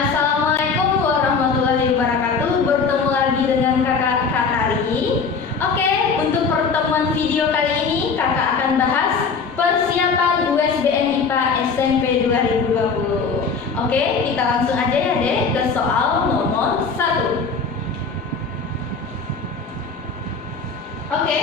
Assalamualaikum warahmatullahi wabarakatuh. Bertemu lagi dengan kakak Katari. Oke, untuk pertemuan video kali ini kakak akan bahas persiapan USBN IPA SMP 2020. Oke, kita langsung aja ya deh ke soal nomor 1. Oke,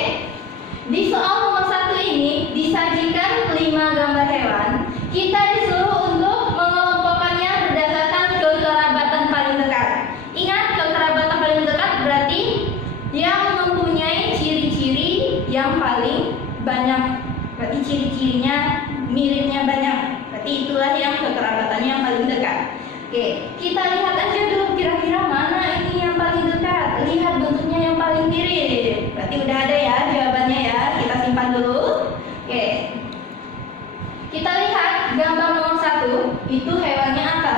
di soal nomor 1 ini disajikan 5 gambar hewan. Kita disuruh untuk mengelompokkannya berdasarkan kekerabatan paling dekat. Ingat, kekerabatan paling dekat berarti yang mempunyai ciri-ciri yang paling banyak. Berarti ciri-cirinya miripnya banyak. Berarti itulah yang kekerabatannya yang paling dekat. Oke, kita lihat aja dulu kira-kira mana ini yang paling dekat. Lihat bentuknya yang paling mirip. Berarti udah ada ya jawabannya ya. Kita simpan dulu. Oke. Kita lihat gambar nomor 1, itu hewannya apa?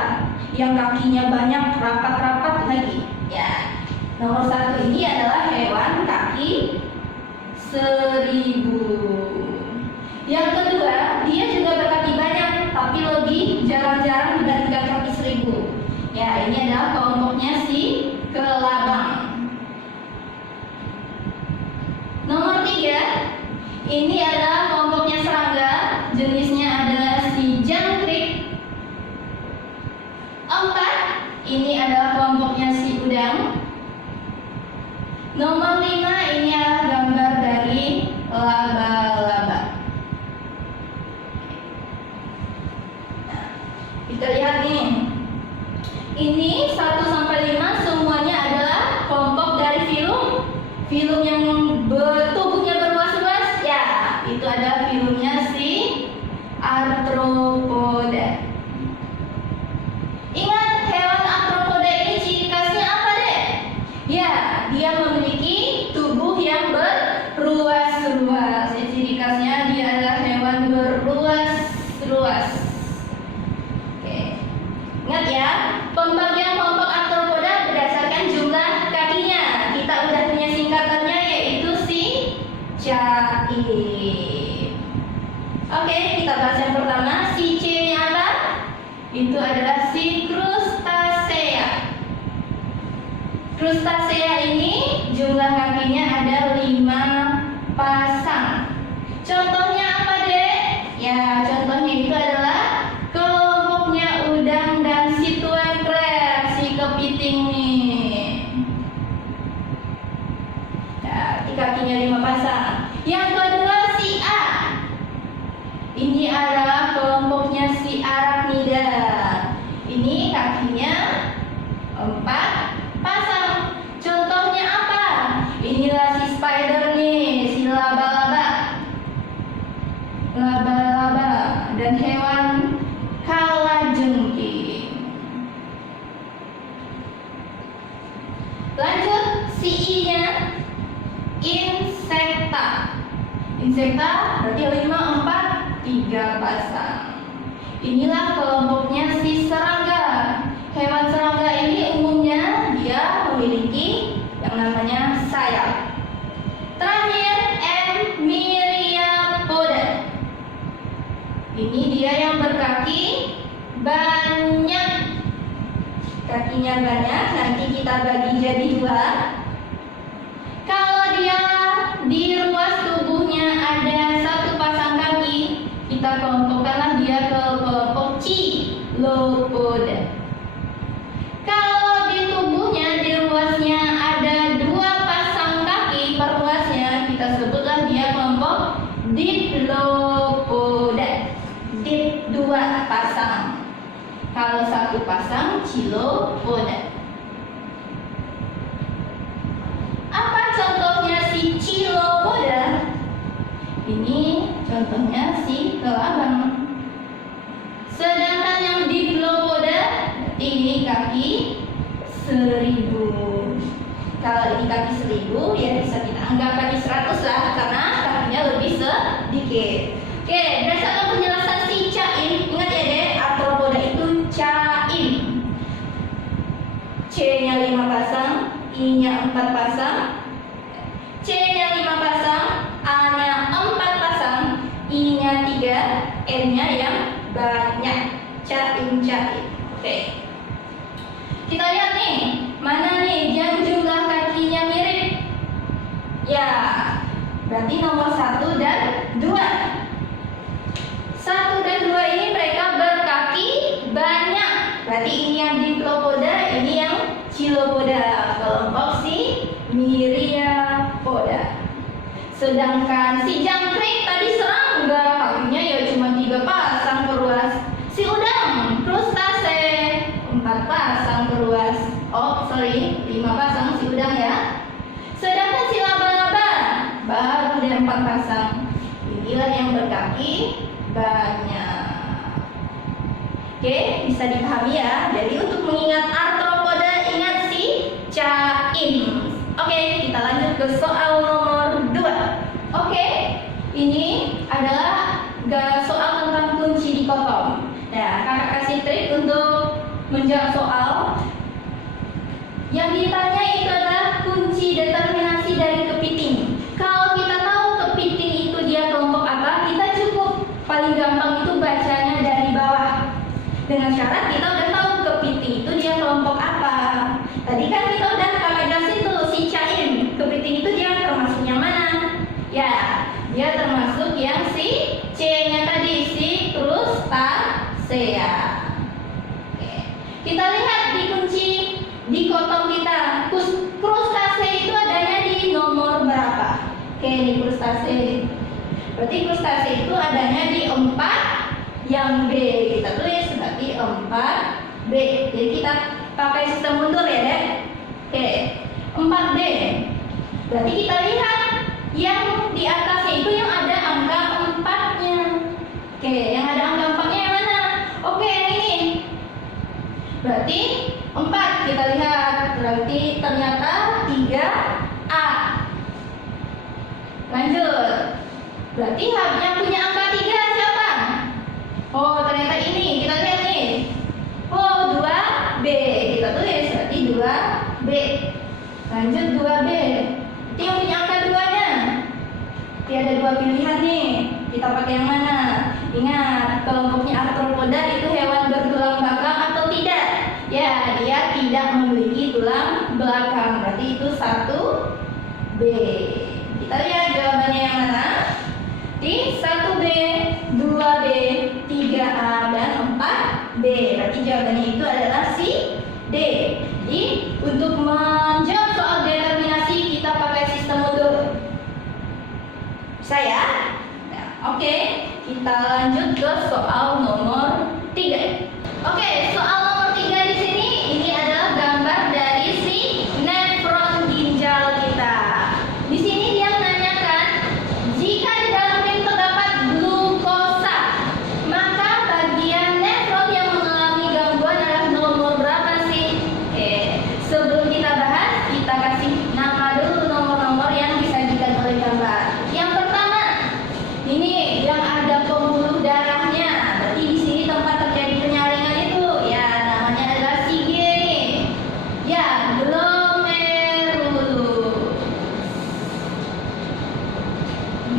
Yang kakinya banyak, rapat-rapat lagi. Ya. Nomor 1 ini adalah hewan kaki 1000. Yang kedua, dia juga berkaki banyak, tapi lebih jarang-jarang dibandingkan kaki 1000. Ya, ini adalah kelompoknya si kelabang. Nomor 3, ini adalah kelompoknya serangga, jenisnya adalah si jangkrik. 4, ini adalah kelompoknya si udang. Nomor 5, ini adalah gambar dari laba-laba. Kita lihat nih. Ini 1 sampai 5 semuanya adalah kelompok dari filum yang tubuhnya berluas-luas. Ya, itu ada filumnya si arthropoda. Ingat, hewan arthropoda ini ciri khasnya apa deh? Ya, dia memiliki tubuh yang berluas-luas. Ciri khasnya dia adalah hewan berluas-luas. Oke. Ingat ya, pembagian kelompok arthropoda berdasarkan jumlah kakinya. Kita udah punya singkatannya yaitu si cair. Oke, kita bahas yang pertama. Si C-nya apa? Itu adalah si crustacea. Crustacea ini jumlah kakinya ada 5 pasang. Contohnya apa deh? Ya, contohnya itu adalah kelompoknya udang dan si tuan crab, si kepiting nih. Ya, kakinya 5 pasang. Yang kedua si A. Ini adalah kelompoknya si arachnida. Ini kakinya 4 pasang. Contohnya apa? Inilah si spider nih, si laba-laba. Laba-laba dan hewan kalajengking. Lanjut, si I-nya insekta. Insekta berarti 5, 4, 3 pasang. Inilah kelompoknya si serangga. Hewan serangga ini umumnya dia memiliki yang namanya sayap. Terakhir, M. myriapoda. Ini dia yang berkaki banyak. Kakinya banyak, nanti kita bagi jadi 2. Kalau dia di ruas tubuhnya ada 1 pasang kaki, kita kelompokkanlah dia ke kelompok Chilopoda. Kalau di tubuhnya di ruasnya ada 2 pasang kaki per ruasnya, kita sebutlah dia kelompok Diplopoda. Dip 2 pasang. Kalau 1 pasang Chilopoda. Apa contohnya si Chilopoda? Ini contohnya si kelabang. Sedangkan yang Diplopoda, ini kaki 1000. Kalau ini kaki 1000, ya bisa kita anggap kaki 100 lah, karena kakinya lebih sedikit. Oke, berdasarkan penjelasan si caim, ingat ya deh, arthropoda itu caim. C-nya 5 pasang, I-nya 4 pasang, C-nya 5 pasang, A-nya 4 pasang, I-nya 3, N-nya yang banyak. Caim-caim. Oke. Kita lihat nih, mana nih yang jumlah kakinya mirip? Ya, berarti nomor 1 dan 2. 1 dan 2 ini mereka berkaki banyak. Berarti ini yang Diplopoda, ini yang Chilopoda, kelompok si Myriapoda. Sedangkan si jangkrik tadi serangga, kakinya ya cuma 3 pasang peruas. Si udang, krustase, 4 pasang peruas. 5 pasang si udang ya. Sedangkan si laba-laba baru ada 4 pasang. Inilah yang berkaki banyak. Oke, bisa dipahami ya. Jadi untuk mengingat arthropoda, ingat si caim. Oke, kita lanjut ke soal nomor 2. Oke, ini adalah soal tentang kunci dikotom. Nah, kakak kasih trik untuk menjawab soal. Yang ditanya itu adalah kunci determinasi dari kepiting. Kalau kita tahu kepiting itu dia kelompok apa, kita cukup paling gampang itu bacanya dari bawah. Dengan syarat kita udah tahu kepiting itu dia kelompok apa. Tadi kan kita udah kakak jelasin tuh si caim. Kepiting itu dia termasuk yang mana? Ya, dia termasuk yang si C-nya tadi, si krustasea. Oke. Kita lihat di kunci dikotom kita. Krustasea itu adanya di nomor berapa? Oke, di krustasea. Berarti krustasea itu adanya di 4 yang B. Kita tulis berarti 4B. Jadi kita pakai sistem mundur ya, Dek. Oke, 4B. Berarti kita lihat yang di atasnya itu yang ada angka 4-nya. Oke, yang ada angka 4-nya yang mana? Oke, yang ini. Berarti 4 kita lihat. Berarti ternyata 3A. Lanjut. Berarti yang punya angka 3 siapa? Oh, ternyata ini. Kita lihat nih. Oh, 2B. Kita tulis berarti 2B. Lanjut 2B. Berarti yang punya angka 2-nya. Berarti ada 2 pilihan nih. Kita pakai yang mana? Ingat, kelompoknya arthropoda itu hewan bertulang belakang atau tidak? Ya, dia tidak memiliki tulang belakang. Berarti itu 1B. Kita lihat jawabannya yang mana? Di 1B, 2B, 3A, dan 4B. Berarti jawabannya itu adalah si D. Jadi untuk menjawab soal determinasi kita pakai sistem mundur. Saya? Nah, oke, kita lanjut ke soal nomor 3. Oke, soal nomor 3 di sini ini adalah gambar dari si nefron ginjal kita. Di sini dia menanyakan, jika di dalam urin terdapat glukosa, maka bagian nefron yang mengalami gangguan adalah nomor berapa sih? Oke, sebelum kita bahas, kita kasih nama dulu nomor-nomor yang disajikan oleh gambar. Yang pertama, ini yang ada pembuluh darahnya. Berarti di sini tempat terjadi penyaringan itu, ya namanya adalah si G. Ya, glomerulus.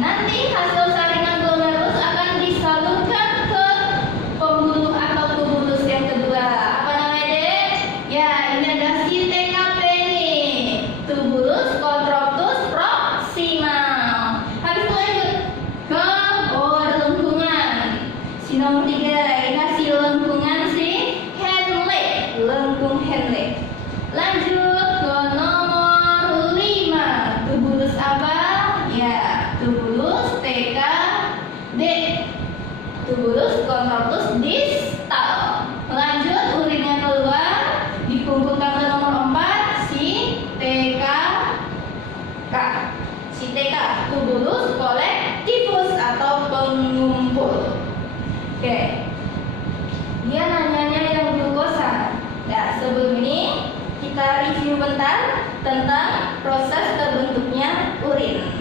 Nanti hasil saringan glomerulus akan disalurkan ke pembuluh atau tubulus yang kedua. Apa namanya, Dek? Ya, ini ada si TKP nih. Tubulus contractus proximal. Habis itu lanjut ke ada lengkungan. Si nomor 3, ini si lengkungan si Henle, lengkung Henle. Lanjut ke nomor 5, tubulus apa? Ya, tubulus TKD, tubulus contractus distal. Lanjut, urinnya keluar, dikumpulkan ke nomor 4, si TKK. Si TK, tubulus kolektivus atau pengumpul. Oke, dia nanyanya yang glukosa. Nah, sebelum ini kita review bentar tentang proses terbentuknya urin.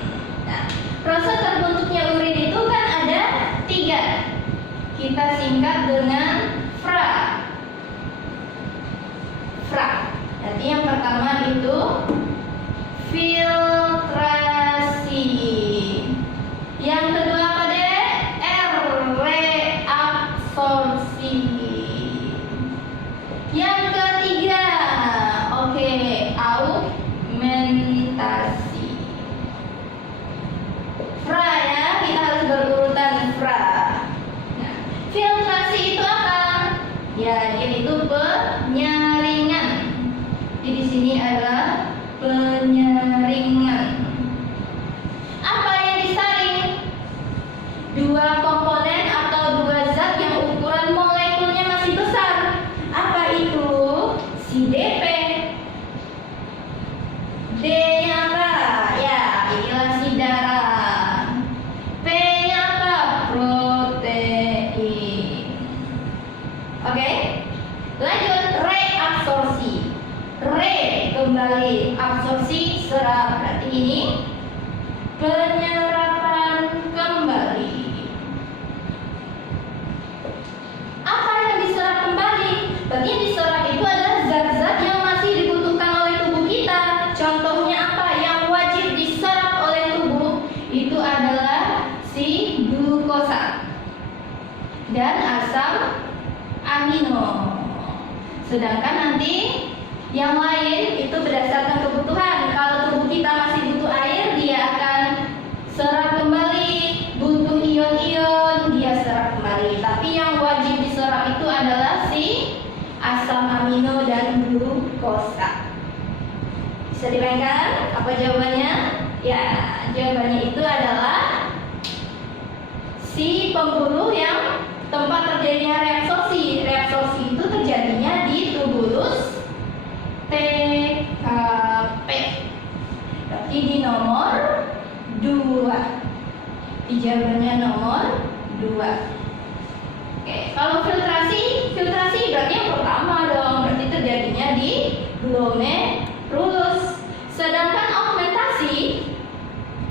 Nah, proses terbentuknya urin itu kan ada 3. Kita singkat dengan FRA. FRA. Jadi yang pertama itu filtrasi. Yang kedua apa, Dek? Reabsorpsi. Yang ketiga dan ini itu penyaringan. Jadi di sini adalah penyaringan. Apa yang disaring? Dua komponen atau dua zat yang ukuran molekulnya masih besar. Apa itu? Si DP. D-nya apa? Ya, inilah si darah. P-nya apa? Protein. Oke? Lanjut, reabsorpsi. Re kembali, absorpsi serap. Berarti ini penyerapan kembali. Apa yang diserap kembali? Berarti yang diserap itu adalah zat-zat yang masih dibutuhkan oleh tubuh kita. Contohnya apa? Yang wajib diserap oleh tubuh itu adalah si glukosa dan asam amino. Sedangkan nanti yang lain itu berdasarkan kebutuhan. Kalau tubuh kita masih butuh air, dia akan serap kembali. Butuh ion-ion, dia serap kembali. Tapi yang wajib diserap itu adalah si asam amino dan glukosa. Bisa dibayangkan apa jawabannya? Ya, jawabannya itu adalah si pembuluh yang tempat terjadinya reabsorpsi. Reabsorpsi itu terjadinya di tubulus TKP. Berarti di nomor 2. Di jawabannya nomor 2. Oke, kalau filtrasi berarti yang pertama dong. Berarti terjadinya di glomerulus. Sedangkan augmentasi,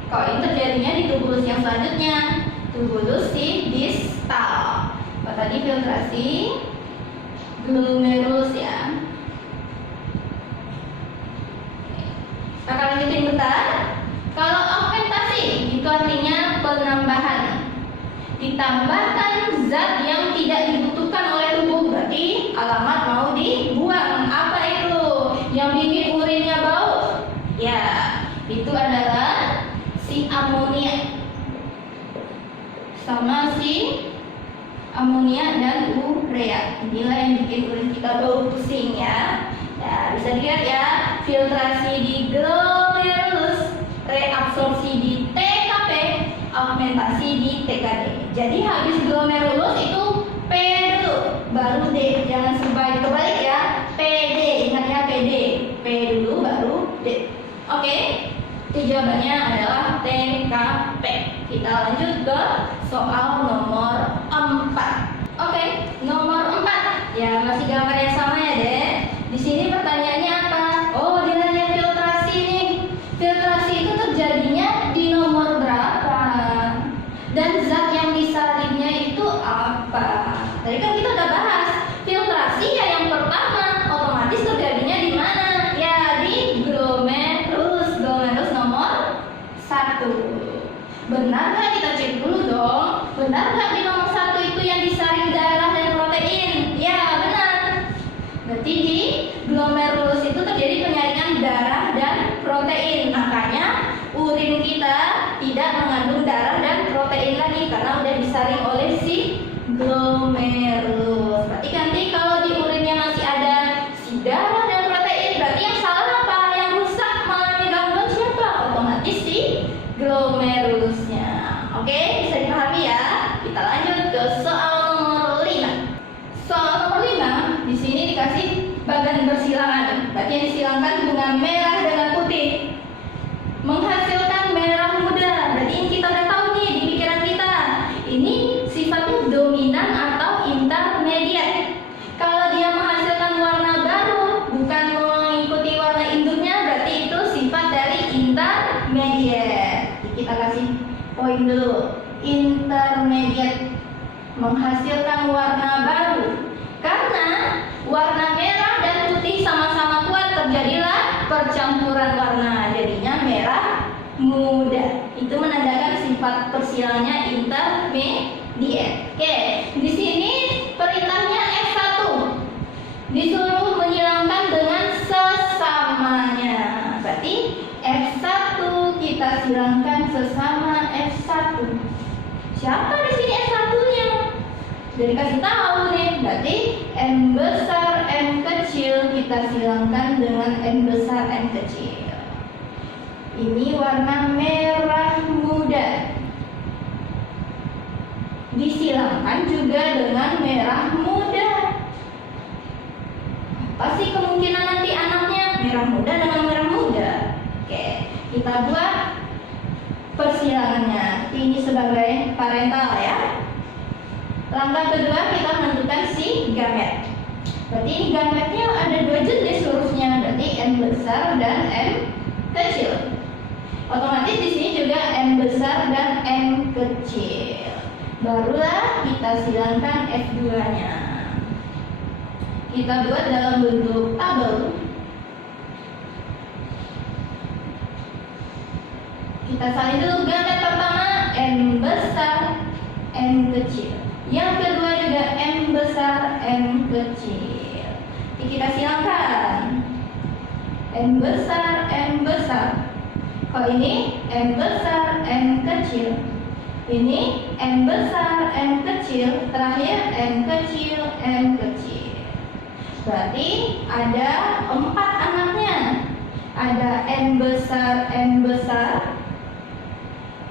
kalau ini terjadinya di tubulus yang selanjutnya, tubulus si distal. Kalau tadi filtrasi glomerulus ya. Akan lanjutin bentar. Kalau augmentasi itu artinya penambahan. Ditambahkan zat yang tidak dibutuhkan oleh tubuh. Berarti alamat mau dibuang. Apa itu? Yang bikin urinnya bau? Ya, itu adalah si amonia. Sama si amonia dan urea. Inilah yang bikin urin kita bau pusing ya. Ya, bisa dilihat ya, filtrasi di glomerulus, reabsorpsi di TKP, augmentasi di TKD. Jadi habis glomerulus itu P dulu, baru D. Jangan kebalik ya. PD, ingat ya PD. P dulu baru D. Oke? Itu jawabannya adalah TKP. Kita lanjut ke soal nomor 4. Oke, nomor 4. Ya, masih gambar yang sama ya, Dek. Di sini pertanyaannya apa? Oh, dia nanya filtrasi nih. Filtrasi itu terjadinya di nomor berapa? Dan zat yang disaringnya itu apa? Tadi kan kita udah bahas. Filtrasi ya yang pertama, otomatis terjadinya di mana? Ya, di glomerulus. Glomerulus nomor 1. Benar nggak? Kita cek dulu dong. Benar nggak di nomor 1 itu yang disaring darah dan protein? Ya, benar. Berarti di glomerulus itu terjadi penyaringan darah dan protein. Makanya urin kita tidak mengandung darah dan protein lagi karena udah disaring oleh si glomerulus. Berarti nanti kalau di urinnya masih ada si darah dan protein, berarti yang salah apa? Yang rusak mengalami gangguan siapa? Otomatis si glomerulusnya. Oke, bisa dipahami ya? Kita lanjut ke soal nomor 5. Soal nomor 5 di sini dikasih bagan bersilangan. Berarti yang disilangkan bunga merah dengan putih menghasilkan merah muda. Berarti ini kita udah tahu nih di pikiran kita. Ini sifatnya dominan atau intermediate. Kalau dia menghasilkan warna baru bukan mengikuti warna induknya, berarti itu sifat dari intermediate. Kita kasih poin dulu. Intermediate, menghasilkan warna baru. Karena warna merah dan putih sama-sama kuat, terjadilah percampuran warna, jadinya merah muda. Itu menandakan sifat persilangannya intermediate. Oke, di sini perintahnya F1. Disuruh menyilangkan dengan sesamanya. Berarti F1 kita silangkan sesama F1. Siapa di sini F1-nya? Jadi kasih tahu nih, berarti N besar, N kecil kita silangkan dengan N besar, N kecil. Ini warna merah muda. Disilangkan juga dengan merah muda. Apa sih kemungkinan nanti anaknya? Merah muda dengan merah muda. Oke, kita buat persilangannya. Ini sebagai parental ya. Langkah kedua kita menentukan si gamet. Berarti ini gametnya ada dua jenis hurufnya, berarti N besar dan N kecil. Otomatis di sini juga N besar dan N kecil. Barulah kita silangkan F2-nya. Kita buat dalam bentuk tabel. Kita salin dulu gamet pertama N besar, N kecil. Yang kedua juga N besar, N kecil. Jadi kita silangkan N besar, N besar. Kalau ini N besar, N kecil. Ini N besar, N kecil. Terakhir N kecil, N kecil. Berarti ada 4 anaknya. Ada N besar, N besar,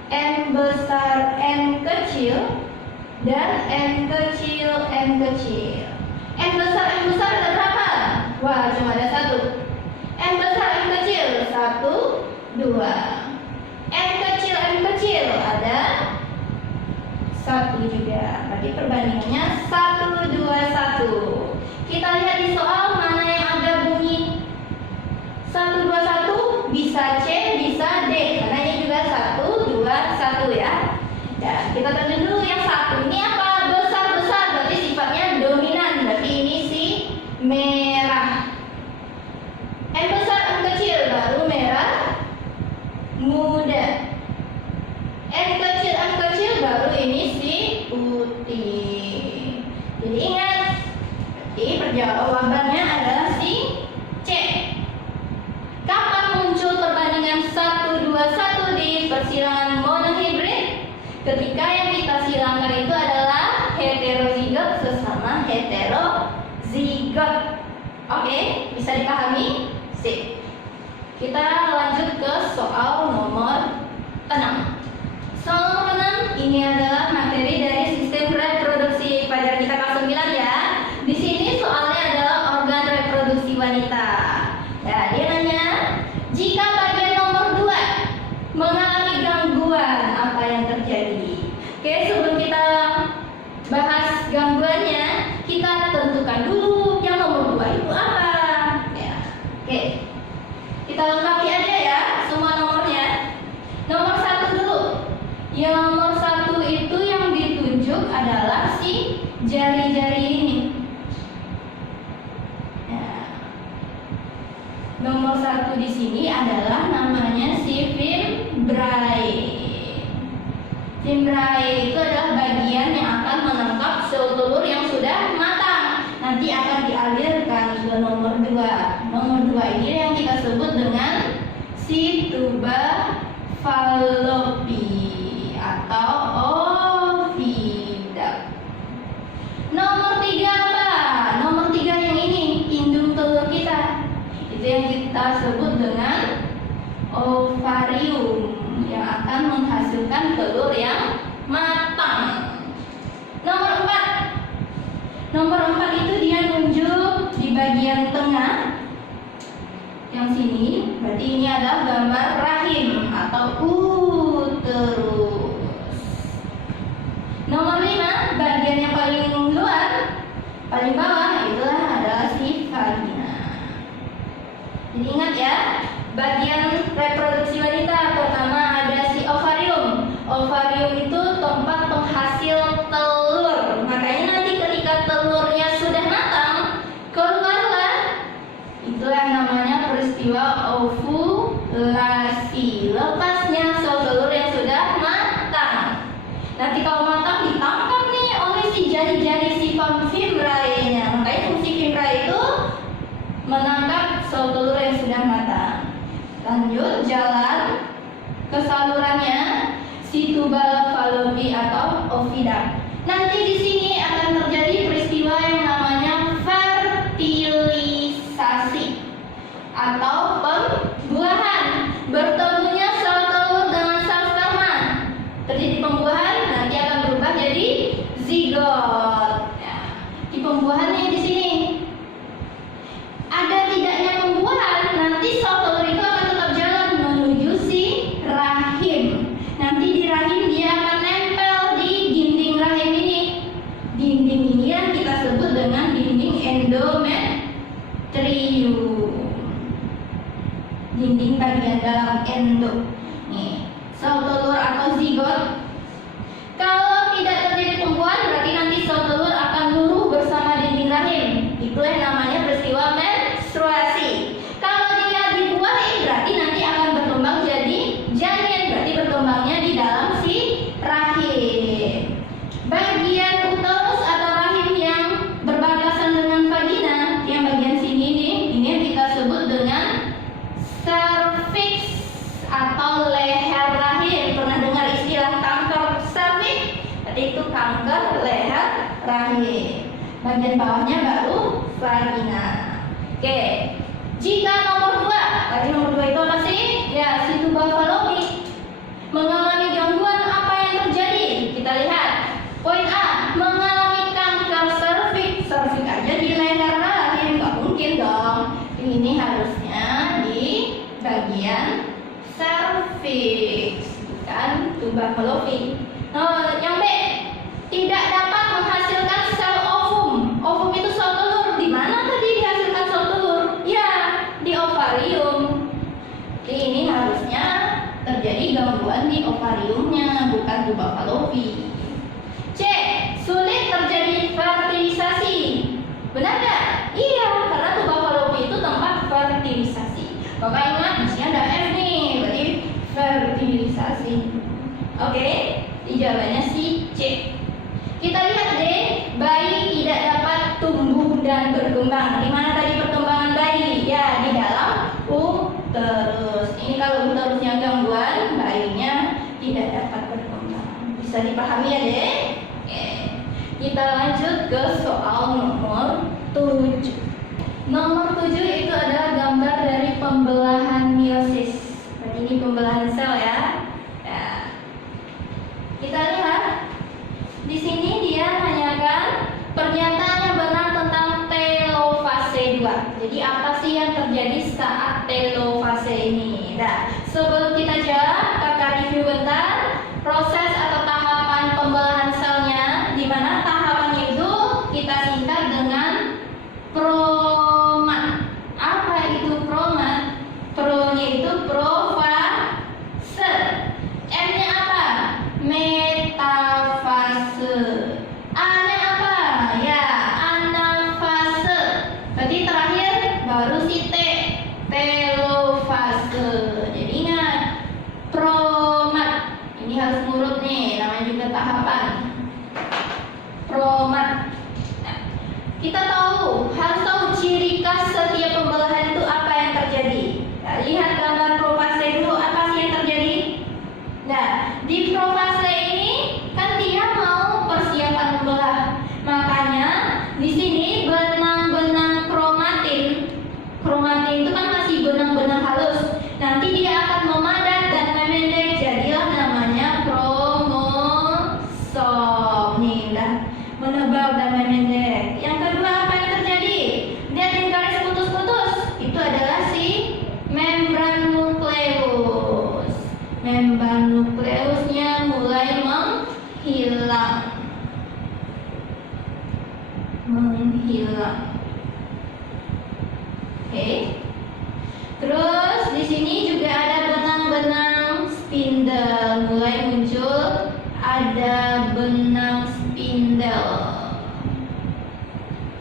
N besar, N kecil, dan N kecil, N kecil. N besar ada berapa? Wah, cuma ada 1. N besar, N kecil 1, 2. N kecil ada 1 juga. Berarti perbandingannya 1, 2, 1. Kita lihat di soal mana yang ada bunyi 1, 2, 1. Bisa C, bisa D. Karena ini juga 1, 2, 1 ya. Dan kita tanda dulu yang 1. Ini apa? Besar, berarti sifatnya dominan. Berarti ini si merah. N besar, N kecil, baru merah muda. N kecil, baru ini si putih. Jadi ingat, jawabannya adalah si C. Kapan muncul perbandingan 1, 2, 1 di persilangan monohibrid? Ketika yang kita silangkan itu adalah heterozigot sesama heterozigot. Oke, bisa dipahami? Sip. Kita lanjut ke soal nomor 6. Soal nomor 6 ini adalah materi dari sistem reproduksi pelajaran kita kelas 9 ya. Di sini soalnya adalah organ reproduksi wanita. Ya, dia nanya, jika bagian nomor 2 mengalami gangguan, apa yang terjadi? Oke, sebelum kita bahas gangguannya, kita tentukan dulu yang nomor 2 itu apa. Ya, oke. Kita lengkapi aja ya semua nomornya. Nomor 1 dulu. Yang nomor 1 itu yang ditunjuk adalah si jari-jari ini. Ya. Nomor 1 di sini adalah namanya si fimbriae. Fimbriae itu adalah bagian yang akan menangkap sel telur yang sudah matang. Nanti akan dialirkan ke nomor 2. Nomor 2 ini yang kita sebut dengan si tuba fallopi atau ovida. Nomor 3 apa? Nomor 3 yang ini, indung telur kita. Itu yang kita sebut dengan ovarium yang akan menghasilkan telur yang matang. Nomor 4. Nomor 4 itu dia nunjuk di bagian tengah. Yang sini, berarti ini adalah gambar rahim atau uterus. Nomor 5, bagian yang paling luar, paling bawah itulah adalah si vagina. Jadi ingat ya, bagian reproduksi wanita pertama ada si ovarium. Ovarium itu tempat penghasil telur. Makanya nanti ketika telurnya sudah matang, keluarlah itu yang namanya peristiwa ovulasi. Lepasnya sel telur yang sudah matang. Nanti kalau matang ditangkap nih oleh si jari-jari si fimbriae-nya. Makanya fungsi fimbriae itu menangkap sel telur yang sudah matang. Lanjut jalan ke salurannya si tubal fallopi atau ovida. Nanti di sini akan terjadi peristiwa yang namanya Dinding bagian dalam endo. Nih, sel telur atau zigot. Kalau tidak terjadi tumbuhan, berarti nanti sel telur akan luruh bersama dinding rahim. Itu yang namanya peristiwa menstruasi. Kalau dia dibuahi, berarti nanti akan berkembang jadi janin. Berarti berkembangnya di dalam si rahim. Bagian uterus atau rahim yang berbatasan dengan vagina, yang bagian sini nih, ini yang kita sebut dengan serviks atau leher rahim. Pernah dengar istilah kanker serviks? Berarti itu kanker leher rahim. Bagian bawahnya baru vagina. Oke. Jika nomor 2, tadi nomor 2 itu apa sih? Ya, si tuba falopi mengalami gangguan, apa yang terjadi? Kita lihat. Poin A, mengalami kanker serviks. Serviks aja di leher rahim, nggak mungkin dong. Ini harusnya di bagian serviks, bukan tuba falopi. Nah, yang B, tidak dapat menghasilkan sel ovum. Ovum itu sel telur. Di mana tadi dihasilkan sel telur? Ya, di ovarium. Jadi ini harusnya terjadi gangguan di ovariumnya, bukan tuba falopi. C, sulit terjadi fertilisasi. Benar nggak? Iya, karena tuba falopi itu tempat fertilisasi. Maka ingat, di sini ada F nih, berarti fertilisasi. Oke, jawabannya si C. Kita lihat deh, bayi tidak dapat tumbuh dan berkembang. Di mana tadi perkembangan bayi? Ya, di dalam uterus. Ini kalau uterusnya gangguan, bayinya tidak dapat berkembang. Bisa dipahami ya deh? Oke. Kita lanjut ke soal nomor 7. Nomor 7 itu adalah gambar dari pembelahan meiosis. Berarti ini pembelahan sel ya. Kita lihat di sini dia nanyakan pernyataan yang benar tentang telofase 2. Jadi apa sih yang terjadi saat telofase ini? Nah, sebelum kita jawab, kakak review bentar proses atau tahapan pembelahan selnya, di mana tahapannya itu kita singkat dengan promat. Apa itu promat? Pro-nya itu profase. M-nya apa? Metafase. A-nya apa? Ya, anafase. Berarti terakhir baru si T, telofase. Jadi ingat, promat. Ini harus nurut nih, namanya juga tahapan. Promat. Nah, kita harus tahu ciri khas setiap pembelahan itu apa yang terjadi. Nah, lihat gambar profase dulu, apa sih yang terjadi? Nah, di profase ini kan dia mau persiapan membelah. Makanya di sini benang-benang kromatin. Kromatin itu kan masih benang-benang halus. Nanti dia akan memadat dan memendek, jadilah namanya kromosom. Nih udah menebal dan memendek. Yang kedua apa yang terjadi? Lihat di garis putus-putus. Itu adalah si membran nukleus. Membran nukleusnya mulai menghilang. Oke. Terus di sini juga ada benang-benang spindle mulai muncul. Ada benang spindle.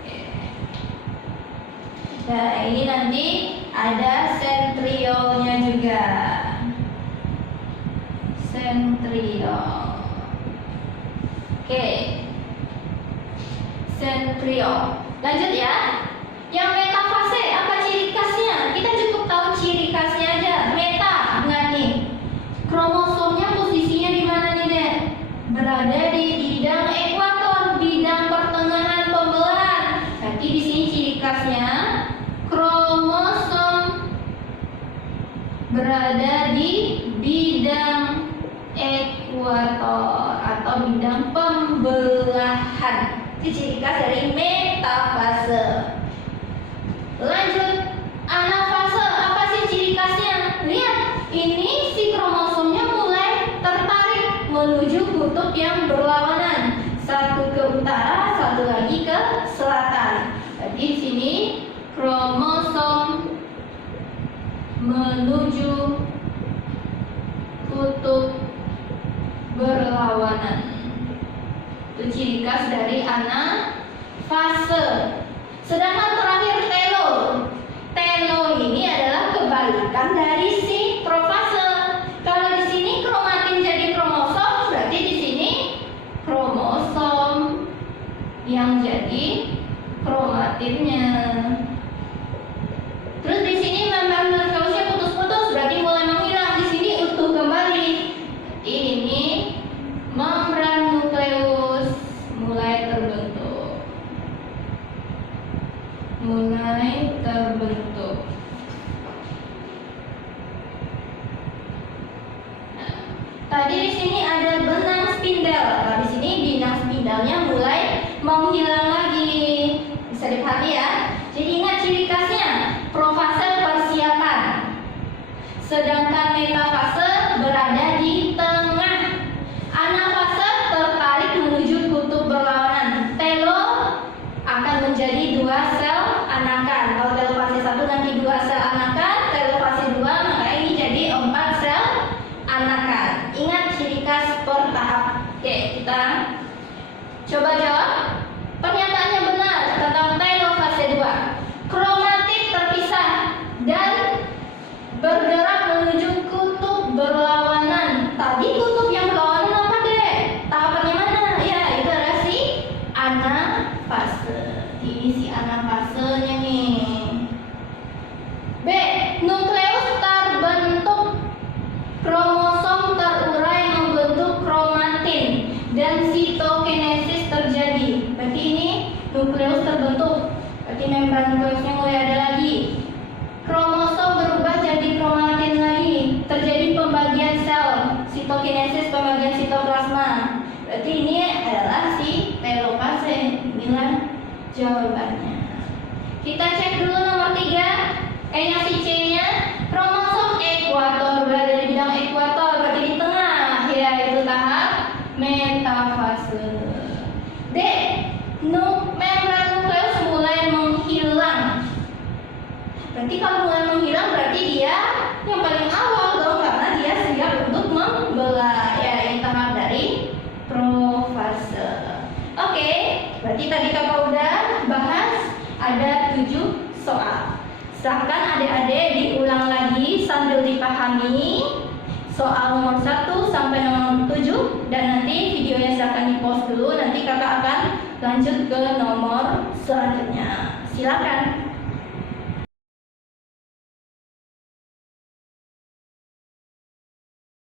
Oke. Nah, ini nanti ada sentriolnya juga. Sentriol. Oke. Sentriol. Lanjut ya. Yang metafase, apa ciri khasnya? Kita cukup tahu ciri khasnya aja. Meta, enggak nih. Kromosomnya posisinya di mana nih, Dek? Berada di bidang ekuator, bidang pertengahan pembelahan. Berarti di sini ciri khasnya kromosom berada di bidang ekuator atau bidang pembelahan. Itu ciri khas dari metafase. Lanjut, anafase, apa sih ciri khasnya? Lihat, ini si kromosomnya mulai tertarik menuju kutub yang berlawanan. Satu ke utara, satu lagi ke selatan. Jadi di sini kromosom menuju kutub berlawanan. Itu ciri khas dari anafase. Sedangkan terakhir telo. Telo ini adalah kebalikan dari si profase. Kalau di sini kromatin jadi kromosom, berarti di sini kromosom yang jadi kromatinnya. Terus di sini membran nukleusnya putus-putus, berarti mulai menghilang. Di sini utuh kembali. Ini membran nukleus mulai terbentuk. Nah, tadi di sini ada benang spindel. Nah, di sini benang spindelnya mulai menghilang lagi. Bisa diperhati ya. Jadi ingat ciri khasnya, profase persiapan, sedangkan metafase berada di tengah. Anafase tertarik menuju kutub berlawanan. Telo akan menjadi 2 sel anakan. Kalau telofase 1 nanti 2 sel anakan, telofase 2 maka ini jadi 4 sel anakan. Ingat ciri khas per tahap. Oke, kita coba jawab. Pernyataannya benar tentang telofase 2. Kromatit terpisah dan bergerak menuju kutub berlawanan. Tadi kutub yang berlawanan apa deh? Tahapannya mana? Ya, itu adalah si anafase. Ini si anafasenya nih. B. Nukleus terbentuk. Kromosom terurai membentuk kromatin dan sitokinesis terjadi. Berarti ini nukleus terbentuk. Berarti membran nukleusnya mulai ada lagi. Kromosom berubah jadi kromatin lagi. Terjadi pembagian sel, sitokinesis, pembagian sitoplasma. Berarti ini adalah si telofase. Inilah jawabannya. Kita cek dulu nomor 3. Yang si C-nya, kromosom ekuator berada di bidang ekuator, berarti di tengah, yaitu tahap metafase. D. Membran nukleus mulai menghilang. Berarti kalau mulai menghilang berarti dia yang paling awal dong, karena dia siap untuk membelah. Ya, ini tahap dari profase. Oke, berarti tadi kakak udah bahas ada 7 soal. Silahkan adik-adik diulang lagi sambil dipahami soal nomor 1 sampai nomor 7, dan nanti videonya silahkan di pause dulu. Nanti kakak akan lanjut ke nomor selanjutnya. Silakan.